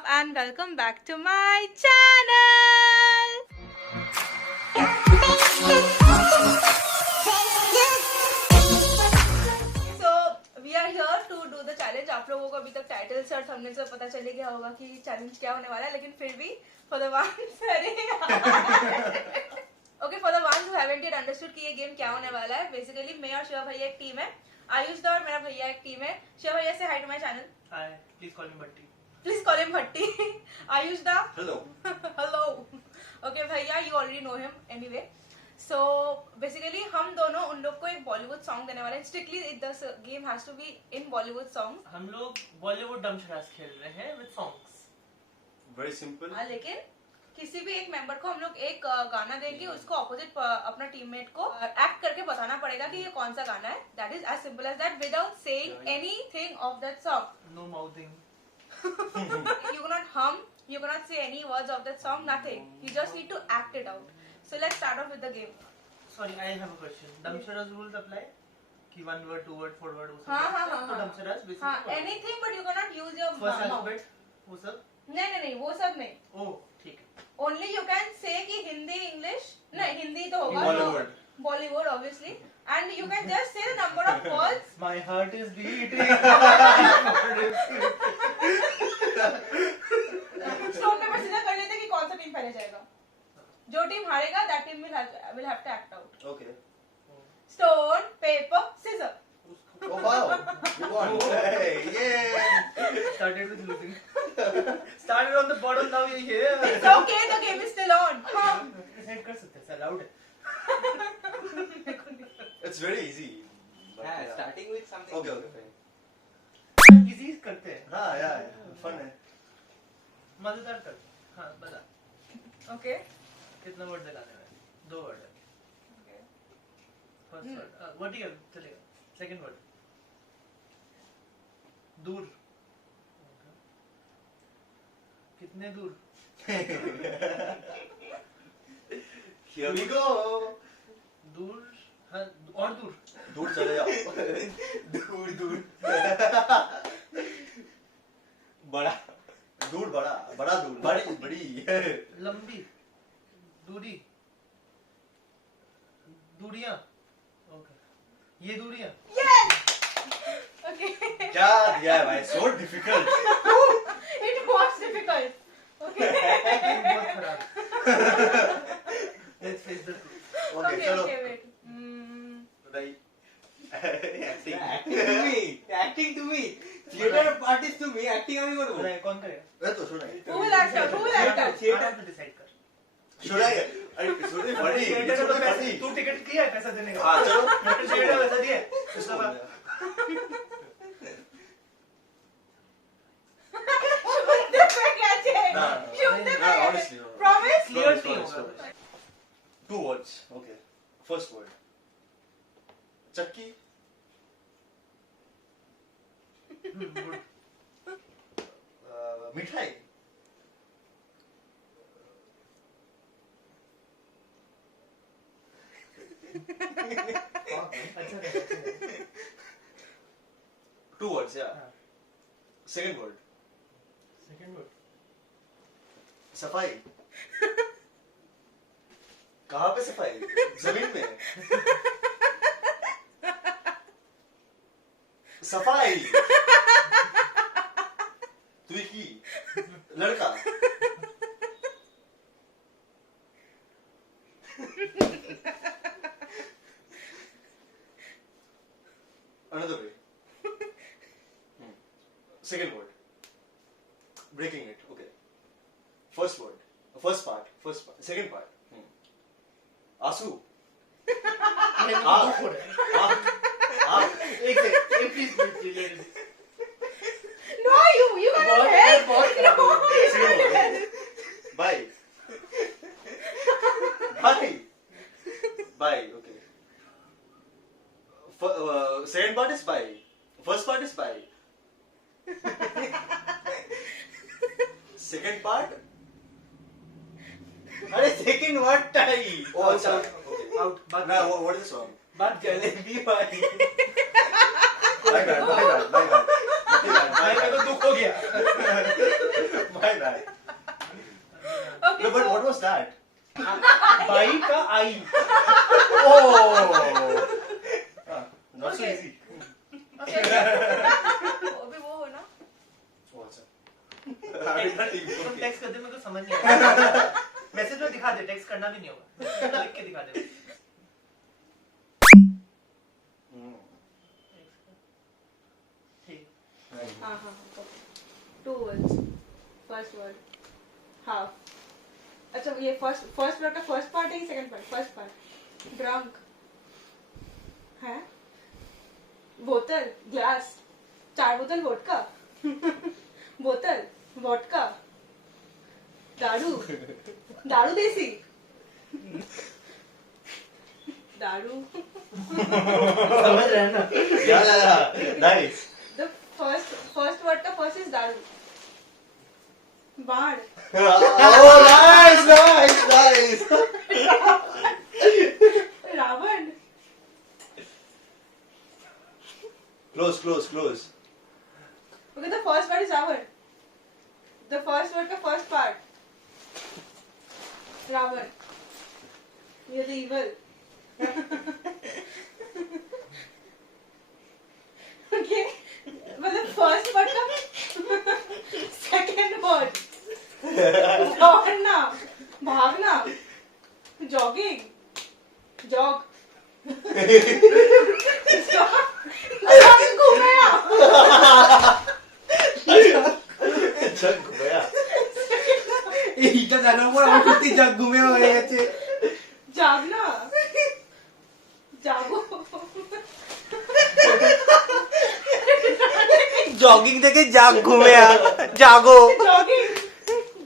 up and welcome back to my channel. So we are here to do the challenge. आप लोगों को अभी तक टाइटल से और थंबनेल से पता चले गया होगा कि चैलेंज क्या होने वाला है, लेकिन फिर भी for the ones okay, for the ones who haven't yet understood कि ये गेम क्या होने वाला है, बेसिकली मैं और शिवा भैया एक टीम है, आयुष दा और मेरा भैया एक टीम है. शिवा भैया से hi to my channel. Hi, please call me Bhatti. Please call him Bhatti. Ayush da. Hello. Hello. Okay भैया, you already know him anyway. So basically हम दोनों उन लोग को एक बॉलीवुड सॉन्ग देने वाले हैं. Strictly the game has to be in Bollywood songs. हम लोग बॉलीवुड डमशराज खेल रहे हैं with songs. Very simple. हाँ, लेकिन किसी भी एक मेंबर को हम लोग एक गाना देंगे, उसको ऑपोजिट अपना टीममेट को एक्ट करके बताना पड़ेगा कि ये कौन सा गाना है. That is as simple as that without saying anything of that song. No mouthing. You cannot hum, you cannot say any words of that song, nothing. You just need to act it out. So let's start off with the game. Sorry, I have a question. Damsharaz rules apply? कि one word, two word, four word. हाँ. तो damsharaz basically. हाँ, anything but you cannot use your First mouth. alphabet, वो सब. नहीं, वो सब नहीं. Oh, ठीक है. Only you can say कि हिंदी, English. नहीं, हिंदी तो होगा. Bollywood. Bollywood, obviously. And you can just say the number of words. My heart is beating. Stone paper सीधा कर लेते कि कौन सा टीम पहले जाएगा. जो टीम हारेगा, that team will have to act out. Okay. Stone, paper, scissors. Oh wow. You won. Hey, yeah. Started with losing. Started on the bottom, now you're here. It's okay, the game is still on. हाँ. Decide कर सकते हैं, it's allowed है. It's very easy. But, हाँ, yeah. starting with something. Okay, fine. Easy करते हैं. हाँ, yeah, fun है. मजेदार कर. हाँ, बता. Okay. कितना वर्ड लगाने में? 2 वर्ड है. First word. What do you have? चलेगा. Second word. दूर. कितने दूर? Here we go. दूर. हाँ, और दूर. दूर चले जाओ. दूर. बड़ा बड़ा दूर. बड़ी. लंबी. दूरी. दूरियां. Okay. ये दूरियां. Yes. Okay. क्या दिया है भाई? So difficult. It was difficult. Okay. बहुत खराब. Let's face the truth. Okay, चलो. Okay, wait. Right. acting to me theater artist to me acting আমি করব बताइए, कौन करेगा? मैं तो सुना. Who will act out? Who will act out? Theatre पे डिसाइड कर. सुना है. अरे सुनी फटी. थिएटर का पैसा फटी. तू टिकट किया है पैसा देने का. हाँ चलो. टिकट का पैसा दिया. उसके बाद Honestly, no. Promise? Clear Promise, नहीं promise, होगा. promise. 2 words. Okay. First word. चक्की. Good. मिठाई. अच्छा है. 2 words, yeah. हाँ. Second word. Second word. सफाई. कहाँ पे सफाई? जमीन में. सफाई. तू ही लड़का. Another way. Second word. Breaking it. Okay. First word. First part. Second part. आंसू. आँख. एक second. Please. No, you cannot help. No, you cannot help. Bye. Okay. Second part is bye. First part is bye. Second part. अरे second word tie Oh, अच्छा. Okay. Out. बात Now, what is the song? बात जलेबी वाली My bad. मेरे को दुख हो गया. My bad. Okay, No, but so what was that? By का आई. Oh! Not so Okay. easy. okay. अभी वो हो ना. What's up? तुम टेक्स्ट कर दे, मेरे को समझ नहीं आया. मैसेज में दिखा दे, टेक्स्ट करना भी नहीं होगा. लिख के दिखा दे. ठीक. हाँ. Two words. First word. Half. अच्छा ये first word का first part है कि second part? First part. Drunk. है? बोतल, glass. 4 बोतल वोडका. बोतल, वोडका. दारू देसी. दारू. समझ रहे हैं ना? Yeah. Nice. The first word का first is दारू. बाढ़. Oh, nice. Ravan. Close. Okay, the first word is Ravan. The first word का first part. Ravan. You're the evil. Okay. मतलब first word का second word. दौड़ना, भागना, jogging, jog. घूमेगा. Jug gaya. এইটা জানার পর আমার সত্যি জাগ ঘুমে হয়ে গেছে। जागना. जागो. জগিং থেকে জাগ ঘুমে জাগো। Jogging.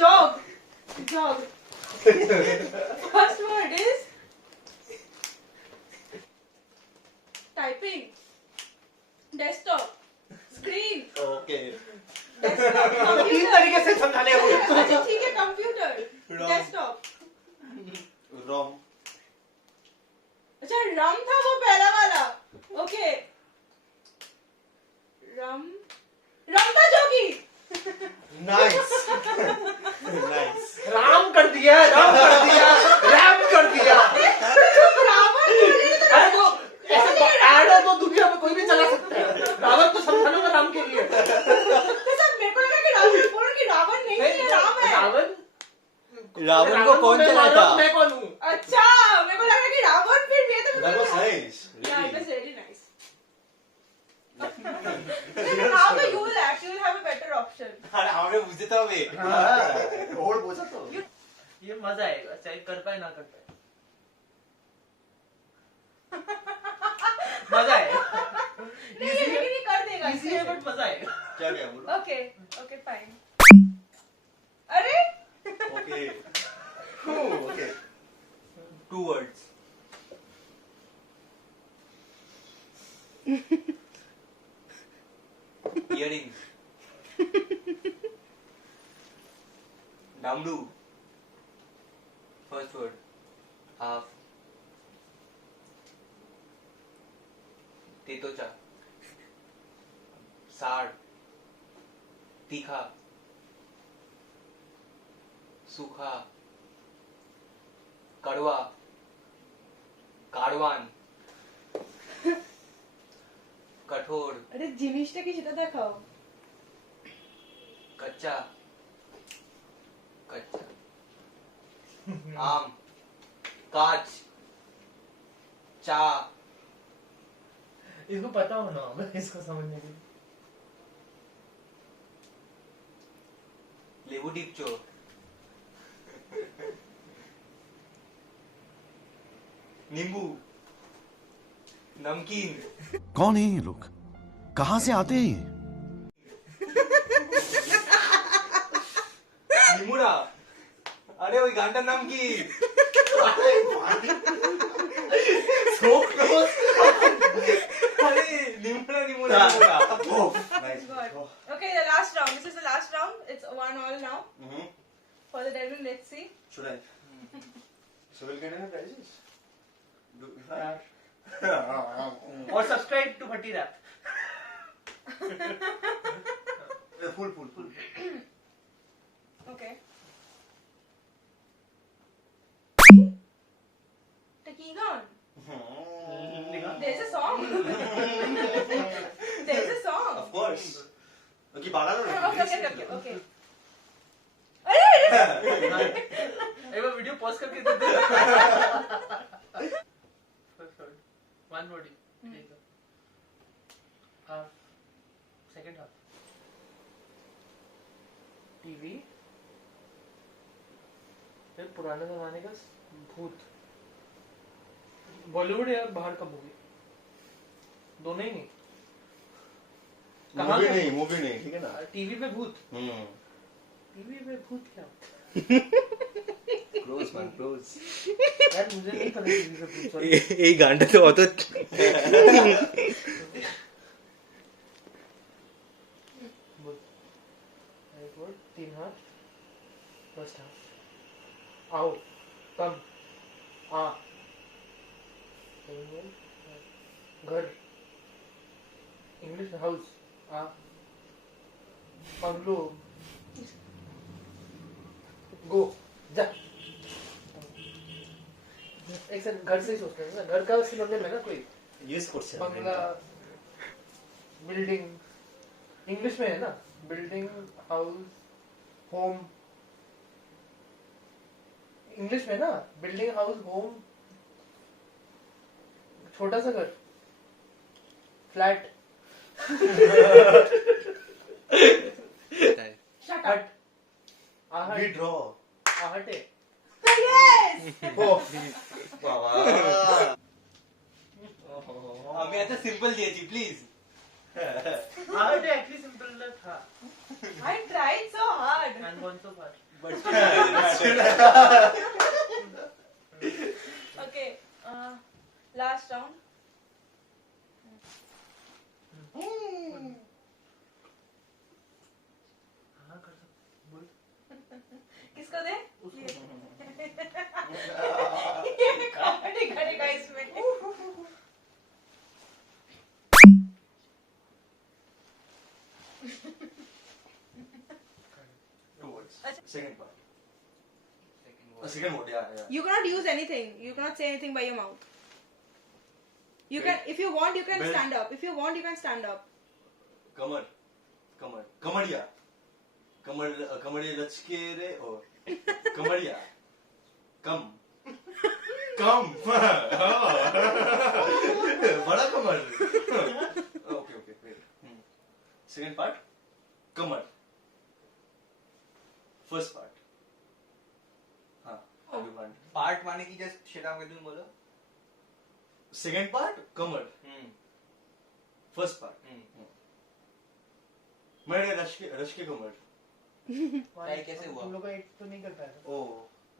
Jog. First word is typing. Desktop. Screen. Okay. Desktop. तीन Computer. तरीके से समझाने को. अच्छा ठीक है कंप्यूटर. Wrong. Desktop. Wrong. अच्छा रम था वो पहला वाला. Okay. रम था जोगी. Nice. राम कर दिया. रैम कर दिया. रावण. अरे तो ऐसे ऐड हो तो दुनिया में कोई भी चला सकता है. रावण तो समझाने का राम के लिए. तो सब मेरे को लगा कि रावण बोल कि रावण नहीं है राम है. रावण को कौन चलाता? मैं कौन हूँ? अच्छा मेरे को लगा कि रावण फिर ये तो That was nice. Yeah, it was Really. really nice. Now you will actually have a better option. আরে আমাকে বুঝতে তো হবে। और बोझा तो. ये मजा आएगा, चाहे कर पाए ना कर पाए. मजा आएगा. नहीं ये लेकिन ये कर देगा. इजी है बट मजा आएगा. क्या बोलो? Okay, fine. अरे Okay. Oh, okay. 2 words. Earrings. Damdu. First word. Half. तेतोचा. साड़. तीखा. सूखा. कड़वा. কারওয়ান कठोर अरे জিনিসটা কি সেটা দেখাও. कच्चा कच्चा आम कांच चा इसको पता होना होगा इसको समझने के लिए. लेबू डिपचो नींबू नमकीन कौन है ये लोग? कहां से आते हैं ये? নিমুড়া আরে ওই গানটার নাম কি So close. আরে নিমুড়া নিমুড়া নিমুড়া Oh, nice. God. Oh. Okay, the last round. This is the last round. It's 1-1 now. Mm-hmm. For the devil, let's see. Should I? So we'll get any prizes? और subscribe to Bhatti rap. Full. बस okay बाड़ा लो okay अरे एक बार video pause करके दे दे one body ठीक है half second half TV फिर पुराने जमाने का भूत बॉलीवुड या बाहर का मूवी दोनों ही नहीं मूवी नहीं ठीक है ना टीवी पे भूत हम्म टीवी पे भूत क्या क्लोज मैन क्लोज यार मुझे नहीं पता टीवी पे भूत sorry। এই গানটা তো অত भूत एक वर्ड तीन हाथ फर्स्ट हाफ आओ कम आ घर इंग्लिश हाउस आ बंगलो गो जा एक सेकंड घर से ही सोचते हैं ना घर का सिनोनिम है ना कोई यूज करছে बंगला बिल्डिंग इंग्लिश में है ना बिल्डिंग हाउस होम इंग्लिश में ना बिल्डिंग हाउस होम छोटा सा घर फ्लैट शट हट अप आहट वी ड्रॉ आहटे यस বাবা আমি এত সিম্পল দিয়েছি প্লিজ आहटे एक्चुअली सिंपल था I tried so hard and gone so far okay last round हाँ कर सकते बोल किसको दे उसको ये कॉमेडी करेगा इसमें two words अच्छा। second part second word yeah You cannot use anything. You cannot say anything by your mouth. You can, if you want, you can Belt. stand up. If you want, you can stand up. कमर कमर कमरिया कमरिया लचके रे और कमरिया कम बड़ा कमर okay okay second part कमर first part হ্যাঁ everyone part মানে কি জাস্ট সেটা আমাকে তুমি বলো सेकंड पार्ट कमर फर्स्ट पार्ट मैंने रश के कमर भाई कैसे हुआ? तुम लोग का एक तो नहीं कर पाया ओ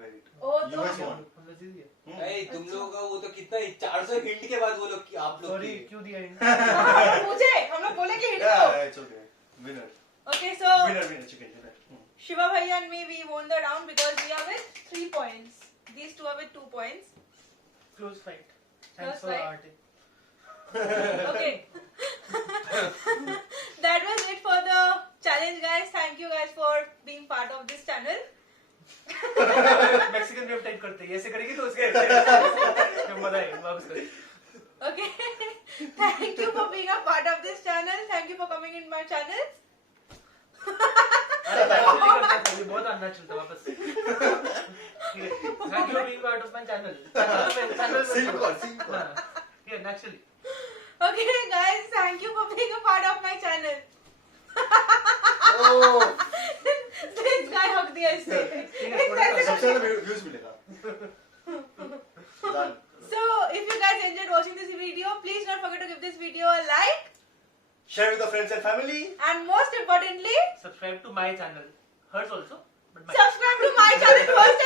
राइट Oh, यूएस तो वन मतलब चीज है भाई तुम लोगों का वो तो कितना 400 हिंट के बाद वो लोग कि आप लोग सॉरी किए। क्यों दिया hint? मुझे हम लोग बोले कि hit या दो. It's okay winner Okay, so winner chicken dinner Shiva Bhaiya and me, we won the round because we are with 3 points. These two are with 2 points. Close fight. Close Thanks for fight. art. Okay. That was it for the challenge, guys. Thank you guys for being part of this channel. Mexican web type करते हैं ऐसे करेगी तो उसके ऐसे मजा आएगा वापस करें Okay. Thank you for being a part of this channel. Thank you for coming in my channel. अरे नहीं करता मुझे बहुत अननेचुरल था वापस thank you being part of my channel simple ये naturally Okay, guys. Thank you for being a part of my channel. This guy hug दिया इससे. सबसे ज्यादा व्यूज मिलेगा done So, if you guys enjoyed watching this video, please don't forget to give this video a like. share with your friends and family And most importantly, subscribe to my channel hers also but subscribe to my channel first